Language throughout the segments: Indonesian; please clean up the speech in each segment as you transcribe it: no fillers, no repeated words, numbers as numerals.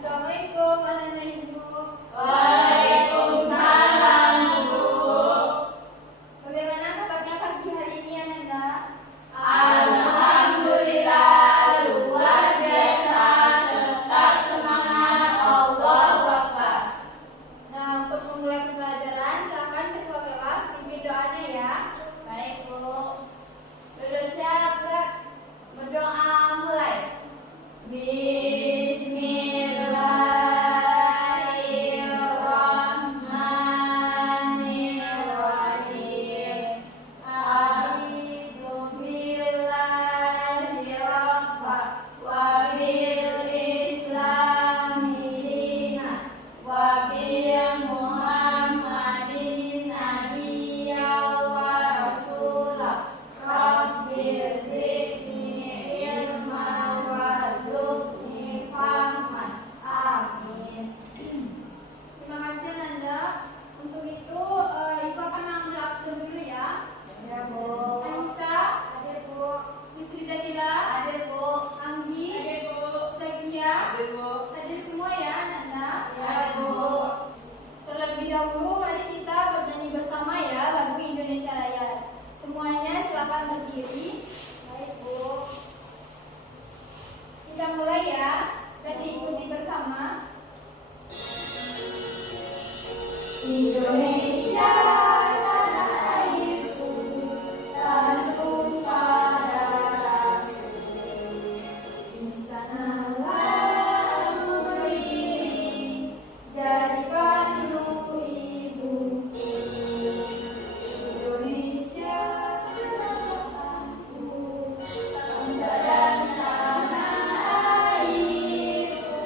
Assalamualaikum anak-anak ibu. Waalaikumsalam, Bu. Bagaimana kabarnya pagi hari ini anak-anak? Alhamdulillah, luar biasa, tetap semangat, Allahu Akbar. Nah, untuk memulai pembelajaran, silakan ketua kelas pimpin doanya ya. Baik, Bu. Duduk siap, berdoa mulai. Bismillahirrahmanirrahim. A'udzu billahi rabba wa bil islami dina wa bi Muhammadin nabiyya wa rasulah. Rabbir zidni ilman warzuqni fahman. Amin. Terima kasih Nanda. Untuk itu, Ibu akan mengambil absen dulu ya. Ya, Bu. Anissa, Ada, Bu. Yusri Danila, Ada, Bu. Anggi, Ada, Bu. Zakia, Ada, Bu. ada semua ya Nanda. Ya, Bu. Terlebih dahulu, mari kita bernyanyi bersama ya lagu Indonesia Raya. Semuanya silakan berdiri. Baik, Bu. Kita mulai ya dan diikuti bersama. Indonesia tanah airku, tanah tumpah darahku. Di sanalah aku berdiri, jadi pandu ibuku. Indonesia tanahku, bangsa dan tanah airku,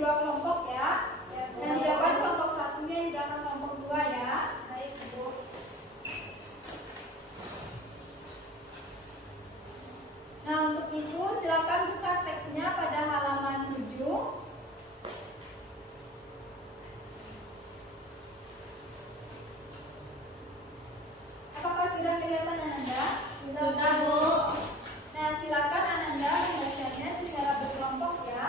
dua kelompok ya. Ya, Bu. Yang di depan kelompok 1, yang di belakang kelompok 2 ya. Baik, Bu. Nah, untuk itu silakan buka teksnya pada halaman 7. Apakah sudah kelihatan Ananda? Sudah, Bu. Nah, silakan Ananda membacanya secara berkelompok ya.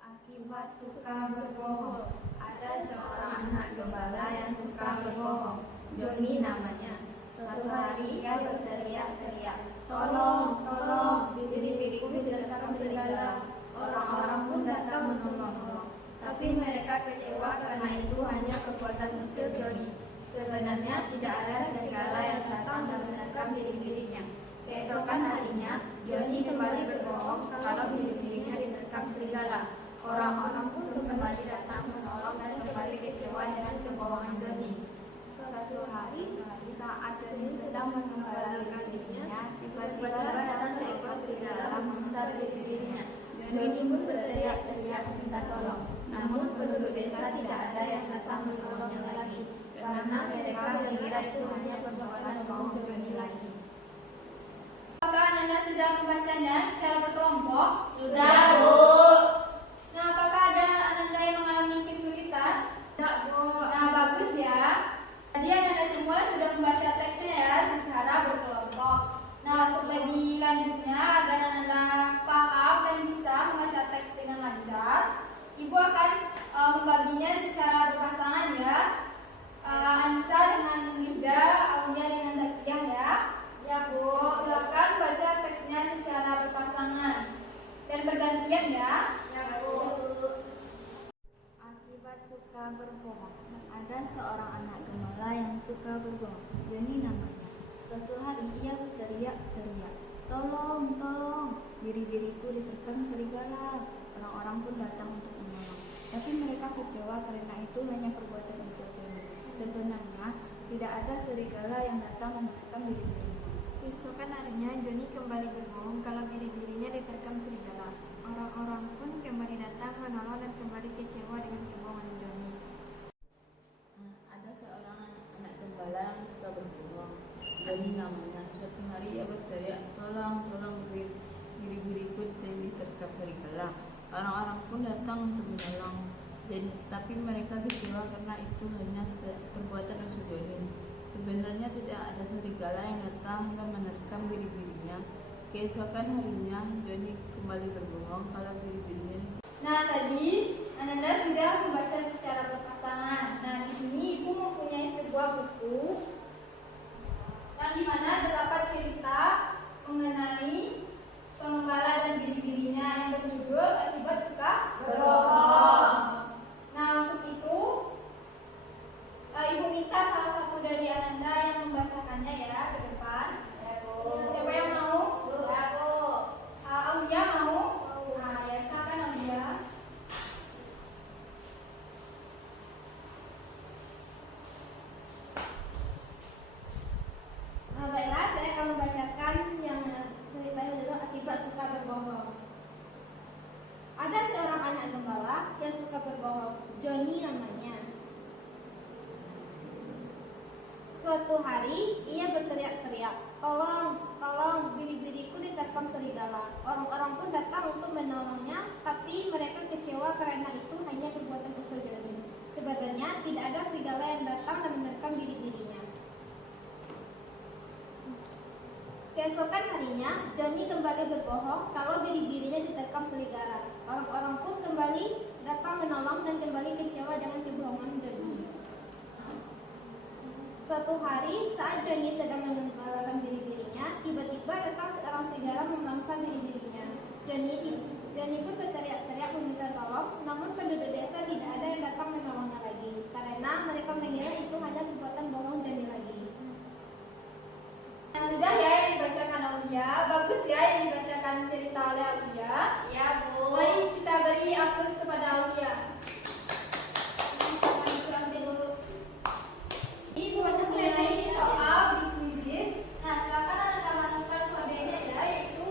Akibat suka berbohong. Ada seorang anak gembala yang suka berbohong. Joni namanya. Suatu hari ia berteriak-teriak, "Tolong, tolong, bibir-bibirku diterkam serigala." Orang-orang pun datang menolong. Tapi mereka kecewa karena itu hanya perbuatan usil Joni. Sebenarnya tidak ada serigala yang datang dan menerkam bibir-bibirnya. Keesokan harinya, Joni kembali berbohong kalau bibir-bibirnya diterkam serigala. Orang-orang pun kembali datang menolong dan kembali kecewa dengan kebohongan Joni. Suatu hari, saat Joni sedang mengembalakan dirinya, tiba-tiba datang seekor serigala memangsa bibirnya. Joni pun berteriak-teriak minta tolong. Namun penduduk desa tidak ada yang datang menolongnya lagi, karena mereka mengira itu hanya perbuatan bohong Joni lagi. Apakah Ananda sudah membacanya secara berkelompok? Sudah, Bu. Nah, apakah ada Ananda yang mengalami kesulitan? Tidak, Bu. Nah, bagus ya. Tadi Ananda semua sudah membaca teksnya ya secara berkelompok. Nah, untuk lebih lanjutnya agar Ananda paham dan bisa membaca teks dengan lancar, Ibu akan membaginya secara berpasangan ya. Anissa dengan Linda, Aulia dengan Zakiyah ya. Ya, Bu. Silakan baca teksnya secara berpasangan dan bergantian ya. Ya, Bu. Akibat suka berbohong. Ada seorang anak gembala yang suka berbohong. Joni namanya. Suatu hari ia berteriak-teriak, "Tolong, tolong, biri-biriku diterkam serigala." Orang-orang pun datang untuk menolong. Tapi mereka kecewa karena itu hanya perbuatan usil Joni. Sebenarnya tidak ada serigala yang datang menerkam biri-birinya. Keesokan harinya Joni kembali berbohong kalau biri-birinya diterkam serigala. Orang-orang pun kembali datang menolong dan kembali kecewa dengan kebohongan Joni. Ada seorang anak gembala yang suka berbohong. Joni namanya. Suatu hari ia berteriak, "Tolong, tolong, biri-biriku diterkam serigala." Orang-orang pun datang untuk menolong. Tapi mereka kecewa karena itu hanya perbuatan usil Joni. Sebenarnya tidak ada serigala yang datang dan menerkam biri-birinya. Keesokan harinya, Joni kembali berbohong kalau biri-birinya. Nah, tadi Ananda sudah membaca secara berpasangan. Nah, di sini Ibu mempunyai sebuah buku yang dimana terdapat cerita mengenai pengembala dan biri-birinya yang berjudul Akibat Suka Berbohong. Nah, untuk itu Ibu minta salah satu dari Ananda yang membacakannya ya ke depan. Ya, Bu. Siapa yang mau? Ya, Bu. Aulia mau? Nah, ya silakan Aulia. Nah, baiklah, saya akan membacakan yang ceritanya berjudul Akibat Suka Berbohong. Ada seorang anak gembala yang suka berbohong. Joni namanya. Suatu hari ia berteriak-teriak, "Tolong, tolong, biri-biriku diterkam serigala." Orang-orang pun datang untuk menolongnya, tapi mereka kecewa karena itu hanya perbuatan usil Joni. Sebenarnya tidak ada serigala yang datang dan menerkam biri-birinya. Keesokan harinya, Joni kembali berbohong kalau biri-birinya diterkam serigala. Orang-orang pun kembali datang menolong dan kembali kecewa dengan kebohongan Joni. Suatu hari, saat Joni sedang mengembalakan biri-birinya, tiba-tiba datang seorang serigala memangsa biri-birinya. Joni pun berteriak-teriak meminta tolong, namun penduduk desa tidak ada yang datang menolongnya lagi, karena mereka mengira itu hanya perbuatan bohong Joni lagi. Nah, sudah ya yang dibacakan Aulia, bagus ya yang dibacakan cerita oleh Aulia. Ya, Bu. Mari kita beri aplaus kepada Aulia. Ibu mempunyai soal di kuisis. Nah, silakan Anda masukkan kodenya ya, yaitu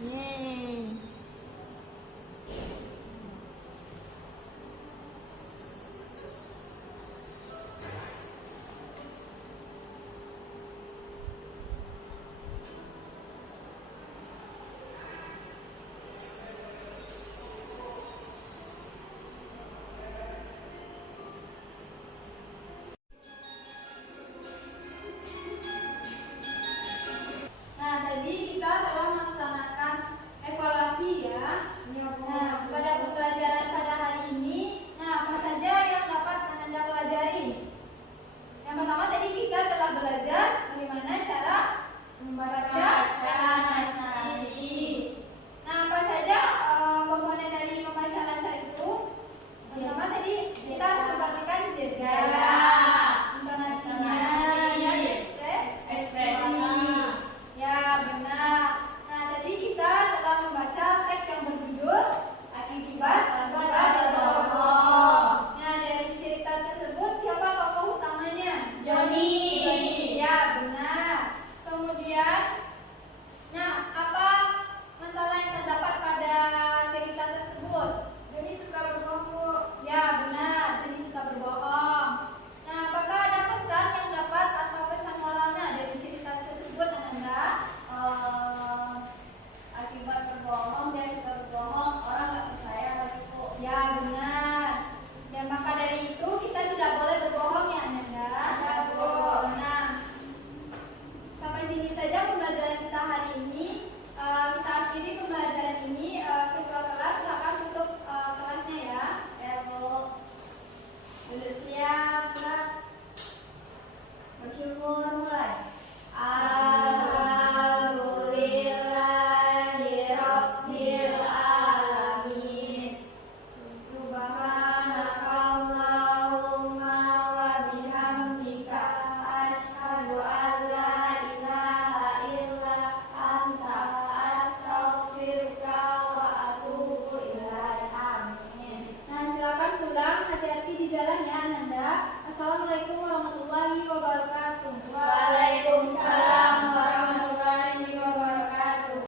Yeay.